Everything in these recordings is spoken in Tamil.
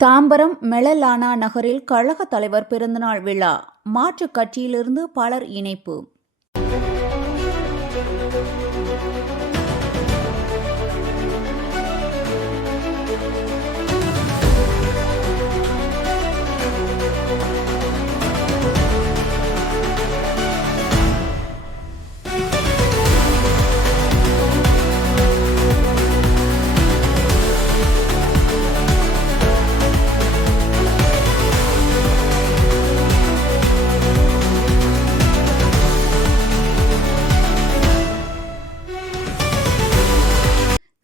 தாம்பரம் மெலலானா நகரில் கழக தலைவர் பிறந்தநாள் விழா. மாற்றுக் கட்சியிலிருந்து பலர் இணைப்பு.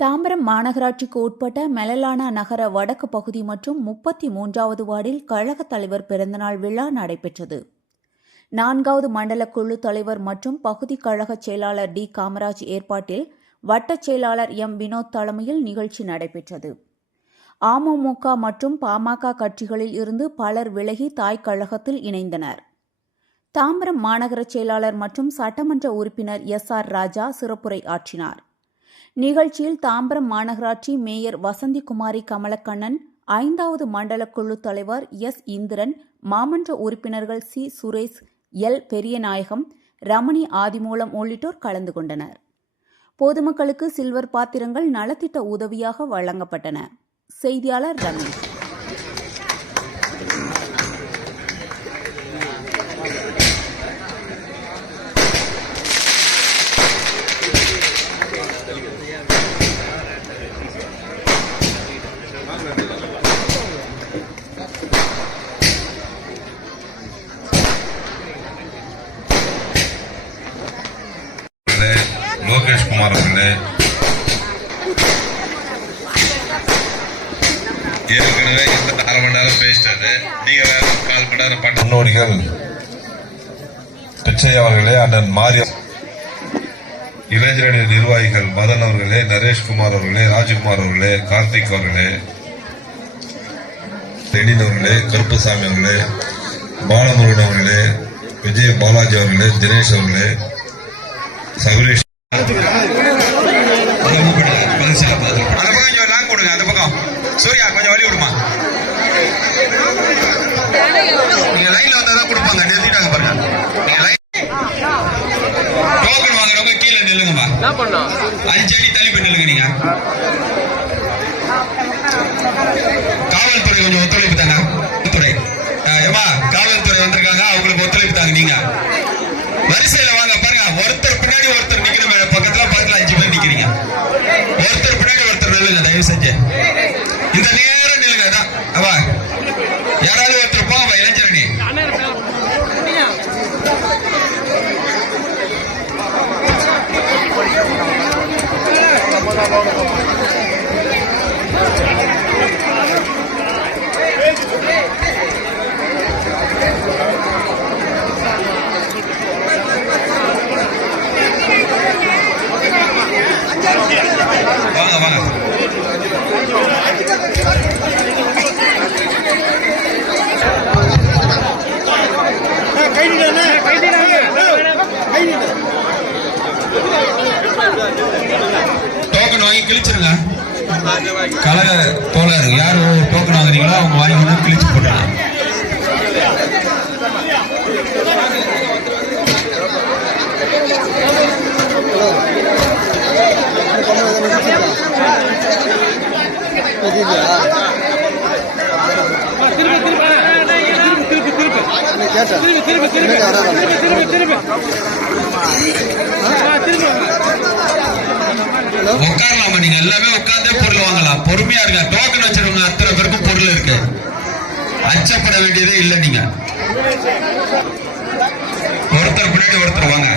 தாம்பரம் மாநகராட்சிக்கு உட்பட்ட மெலலானா நகர வடக்கு பகுதி மற்றும் 33வது வார்டில் கழக தலைவர் பிறந்தநாள் விழா நடைபெற்றது. 4வது மண்டல குழு தலைவர் மற்றும் பகுதி கழக செயலாளர் டி காமராஜ் ஏற்பாட்டில் வட்டச் செயலாளர் எம் வினோத் தலைமையில் நிகழ்ச்சி நடைபெற்றது. அமமுக மற்றும் பாமக கட்சிகளில் இருந்து பலர் விலகி தாய் கழகத்தில் இணைந்தனர். தாம்பரம் மாநகர செயலாளர் மற்றும் சட்டமன்ற உறுப்பினர் SR ராஜா சிறப்புரை ஆற்றினார். நிகழ்ச்சியில் தாம்பரம் மாநகராட்சி மேயர் வசந்திகுமாரி கமலக்கண்ணன், 5வது மண்டல குழு தலைவர் S இந்திரன், மாமன்ற உறுப்பினர்கள் C சுரேஷ், L பெரியநாயகம், ரமணி ஆதிமூலம் உள்ளிட்டோர் கலந்து கொண்டனர். பொதுமக்களுக்கு சில்வர் பாத்திரங்கள் நலத்திட்ட உதவியாக வழங்கப்பட்டன. செய்தியாளர் ரமேஷ். லோகேஷ் குமார் அவர்களே, ஏற்கனவே இந்த 1/2 மணி நேரம் பேசிட்டாரு. நீங்க வேற 1/4 மணி நேரம் முன்னோடிகள் பிச்சை அவர்களே, அண்ணன் மாரி, இளைஞரணி நிர்வாகிகள் மதன் அவர்களே, நரேஷ்குமார் அவர்களே, ராஜகுமார் அவர்களே, கார்த்திக் அவர்களே, லெனின் அவர்களே, கருப்பசாமி அவர்களே, பாலமுருகன் அவர்களே, விஜய் பாலாஜி அவர்களே, தினேஷ் அவர்களே, சகுலேஷ் சூர்யா கொஞ்சம் வழி விடுமா. நீங்க லைன்ல வந்தாதான் கொடுப்பாங்க. நிறுத்திட்டாங்க பாருங்க. நீங்க லைன் டோக்கன் வாங்குறவங்க கீழே நில்லுங்கப்பா. 5 அடி தள்ளி போய் நில்லுங்க. நீங்க காவல்துறை கொஞ்சம் ஒத்துழைப்பு தாங்க. ஏமா காவல்துறை வந்திருக்காங்க, அவங்களுக்கு ஒத்துழைப்பு தாங்க. நீங்க வரிசையில வாங்க. பாருங்க, ஒருத்தர் பின்னாடி ஒருத்தர் நிக்கிற பக்கத்துல பக்கத்துல 5 பேர் நிக்கிறீங்க. ஒருத்தர் பின்னாடி ஒருத்தர் நில்லுங்க தயவு செஞ்சு. இந்த நேரம் நில்லுங்க. அவா யாராவது ஒருத்தர் போவா இளைஞரணி. வாங்க வாங்க. டோக்கன் வாங்கி கிழிச்சிருங்க. கழக தோழர் யார் டோக்கன் வாங்குறீங்களோ அவங்க வாங்கி கிழிச்சு போட்டுருங்க. உட்காரலாமா? நீங்க எல்லாமே உட்கார்ந்தே பொருள் வாங்கலாம். பொறுமையா இருக்க. டோக்கன் வச்சிருவங்க அத்தனை பேருக்கும் பொருள் இருக்கு. அச்சப்பட வேண்டியதே இல்லை. நீங்க ஒருத்தர் பின்னாடி ஒருத்தர் வாங்க.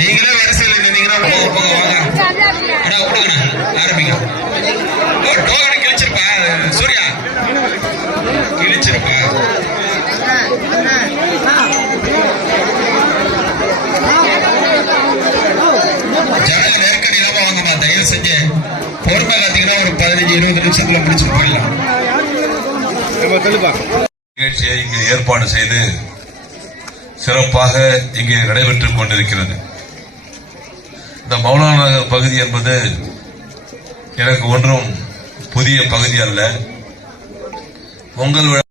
நீங்களே வரிசையில் நின்னீங்கன்னா வாங்க. ஆரம்பிங்க. டோக்கனை கிழிச்சிருப்பா சூர்யா, கிழிச்சிருப்பா. ஜனங்க நெருக்கடி இல்லாம வாங்கம்மா. தயவு செஞ்சு பொறுமை காத்தீங்கன்னா ஒரு 15-20 நிமிஷத்துல முடிச்சுட்டு போயிடலாம். நிகழ்ச்சியை இங்கு ஏற்பாடு செய்து சிறப்பாக இங்கே நடைபெற்றுக் கொண்டிருக்கிறது. இந்த மௌலானா நகர் பகுதி என்பது எனக்கு ஒன்றும் புதிய பகுதி அல்ல. பொங்கல் விழா